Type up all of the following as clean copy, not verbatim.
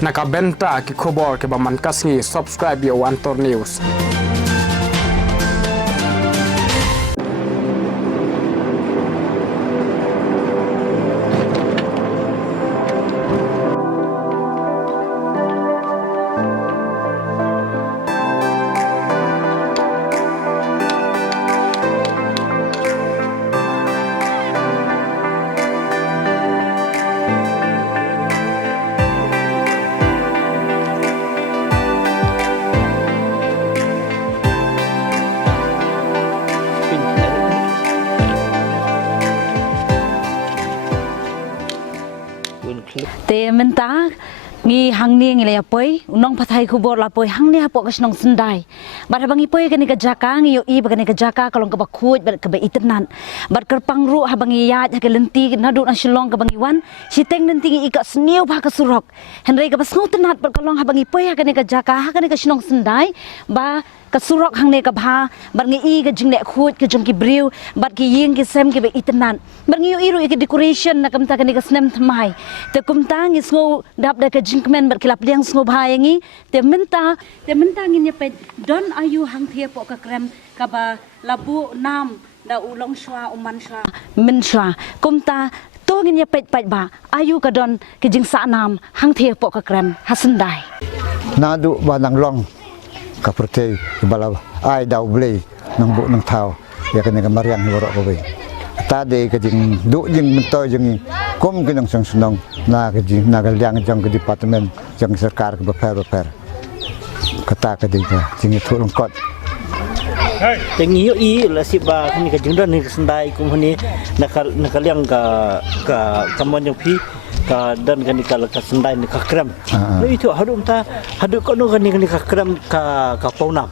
Nakabenta ki khobor ke baman kasngi subscribe yo Antor News. Te menta ngi hang ni ngi le poi unong pathai khubor la poi hang ni hapo kasnong sendai bar habangi poi kani ka jaka ngi yo i bagani ka jaka kalong ka bakhuj bar ka ba itnan bar kerpang ru habangi ya ha ka lenti na du na shilong ka bangi wan siteng lenti ngi ka sniu ba ka surok henry ka basngu tenat bar kalong habangi poi ha kani ka jaka ha kani ka shnong sendai ba ka surok hang ne ka bha bar ngi i ka jingne khuj ka jong ki briu bar ki ying ki sem ki ba itnan bar ngi yo i ru ki decoration na kamta kani ka snem thmai te kumta ngi sngo dap da ka jingkmen bar kilap liang sngo bha yangi te menta ngi ne pe don ayu hang thia po ka krem ka ba labu nam da ulong shwa uman shwa min shwa kumta to ngi ne pe ba ayu ka don ki jing sa nam hang thia po ka krem hasandai nadu banang long kaprte bala ai dau blei nang bu nang thau ya kan ga mariang hi borok ko be ta de ka jing du jing mentoy jing kom ki nang sang sunong na ka jing na ga liang jang ke department jang sarkar ke beper kata ka de ka jing thu long kot tengi yo i la siba ni ka jing don ni sendai kum ni nakal liang ka kamon yang pi ka dan kan ka sendai ni ka kram itu hadum ta hadu ko no kan ni ka kram ka paunam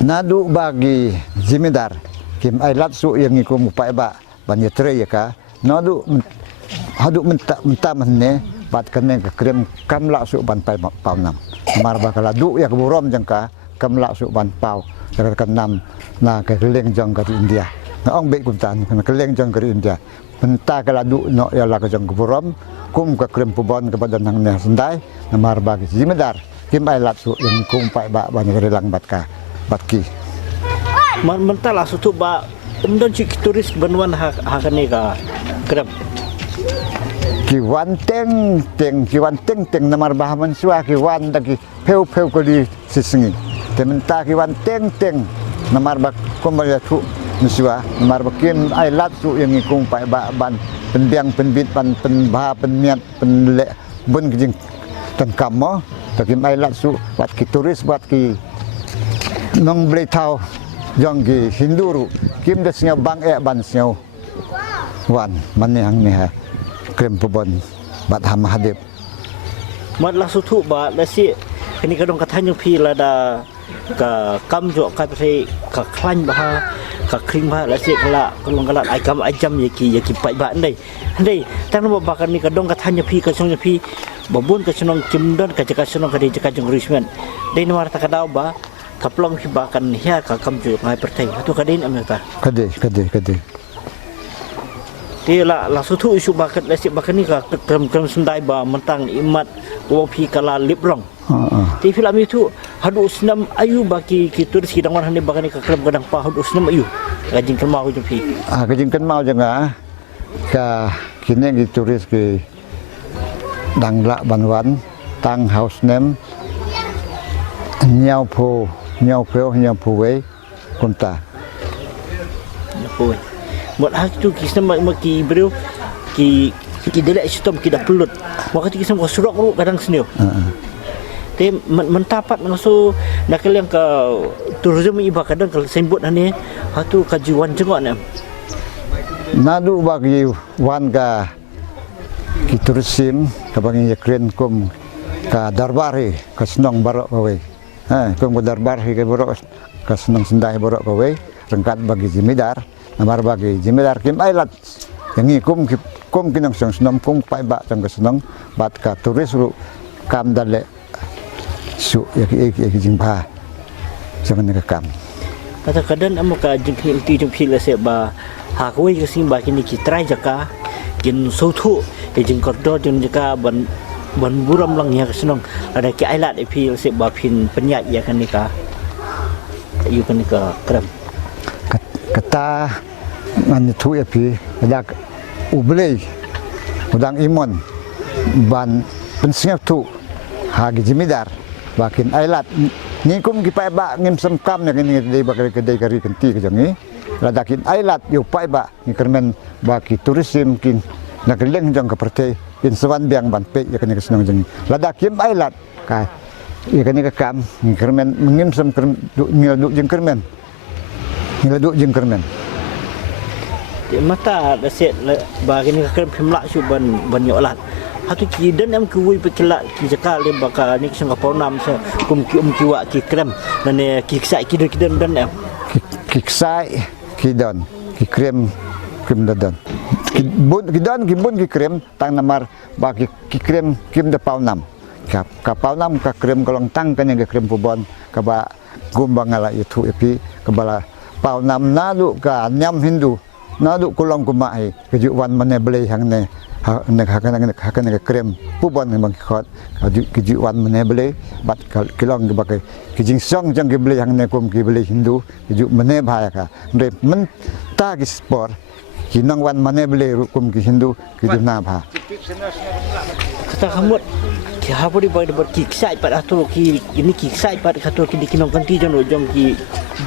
nadu bagi zimedar kim ai lat su yang iku mupai ba banyetre ya ka nadu hadu menta manne bat kan ka kram kam la su ban pai paunam mar ba kala du ya burom jang ka kam la su ban pau kan nam na ka leng jang ka India na ong be kum tan ka leng jang ka India menta kala du no ya la ka jang burom kum ka krem pubon ka badan nang ne sendai na mar ba ki zimedar kim ai lat su yang kum pai ba ban relang bat ka batki menta la su tu ba don ci turis banwan ha kan ni ka kram kiwan teng namar bahaman suah kiwan dagi peu ko di sisingi tementa kiwan teng namar bak kombaya tu misua namar bakin ai lat su yang ikung pai ba ban penbiang penbit ban penba penniat penle bun kijing tan kamo takim ai lat su wat ki turis wat ki nong blei tau jong ki hinduru kim desnya bang ban snyau wan manehang ne ha krem pebon bat ham hadip mat la sutu ba la si kini kadong katanya pi la da ka kam jo ka pe ka klan ba ka kring ba la si kala kalong kala ai kam ai jam yaki pai ba ndai tan mo ba kan ni kadong katanya pi ka song pi babun ka senong kimdon ka jaka senong ka di jaka jong rismen dei no warta ka daw ba kaplong pi ba kan hia ka kam jo ngai pertai atu ka din ameta kade dia la sutu isu bakat la si bakan ni ka krem sendai ba mentang imat wo pi kala librong ti film itu hadu senam ayu baki ki turis ki dangon hande bakan ni ka krem gadang pa hadu senam ayu gajing kan mau ju pi gajing kan mau janga ka kini ki turis ki dangla banwan tang house name nyau pho we kunta nyau buat hak tu kisah maki beliau ki delek sistem ki dah pelut waktu kisah ko surok ru kadang seniu te mentapat ngaso nakal yang ke tourism iba kadang kalau sembut ane hatu kajuan jengok ne nadu bagi wan ka ki tourism ka bangi yakren kum ka darbari ka senong barok we kum darbari ka barok ka senong sendai barok we rengkat bagi zimedar namar bagi zimedar kim ailat yang kum kinang senong kum pai ba tang senong bat ka turis ru kam dale su ek jingpa jangan ka kam kadang-kadang amu ka jingki ti jingpi la se ba ha ko ke sim ba kini ki try jaka kin sutu jing kordo jing jika ban buram lang ya senong ada ki ailat pi se ba pin penyat ya kan nika yu kan nika krem kata man tu api ada ublei udang imon ban pensingap tu hagi jimidar bakin ailat nikum gipai ba ngim semkam ne kini dei ba kedai kari kenti kejangi ladakin ailat yu pai ba ngikermen baki turisim kin nakeleng jang kepertai in sewan biang ban pe ya kini kesenang jeng ladakim ailat ka ya kini kam ngikermen ngim sem ngil jeng kermen ngil jeng kermen mata da set ba kini krem pimla su ban yolat hatu ki dan am kuwi pekela ki jaka le baka ni Singapore nam se kum ki wa ki krem dan ki sai ki dan am ki sai ki don ki krem dan ki don ki bun ki krem tang namar ba ki krem kim de pau nam ka pau nam ka krem kolong tang kan yang krem pubon ka ba gumbang ala itu epi ka bala pau nam nalu ka nyam hindu nalu kolong kumai kejuan mane beli hang ne hakan krem pubon memang khot kejuan mane beli bat kilong ke bakai kijing song jang ke beli hang ne kum ke beli hindu keju mane bhaya ka re men ta ki sport kinang wan mane beli kum ki hindu keju na bha kata kamut ki haburi ba de ki sai pat atur ki ini ki sai pat atur ki dikinong kanti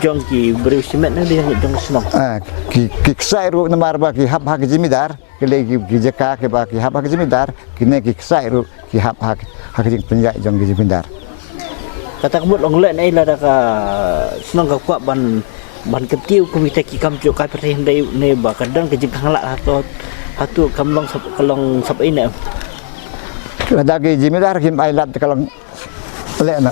jong ki beri simet na dia jong senong ki sai ru namar ba ki hab ha ki jimidar ki le ki jaka ki ba ki hab ha ki jimidar ki ne ki sai ru ki hab ha ki penjai jong ki jimidar kata kamut long le nai la da ka senong ka kwa ban ketiu ku kita ki kam jo ka perih dai ne ba kadang ke jing kangla hatu kamlong kalong sap ini ada ki jimidar kim ailat kalau le na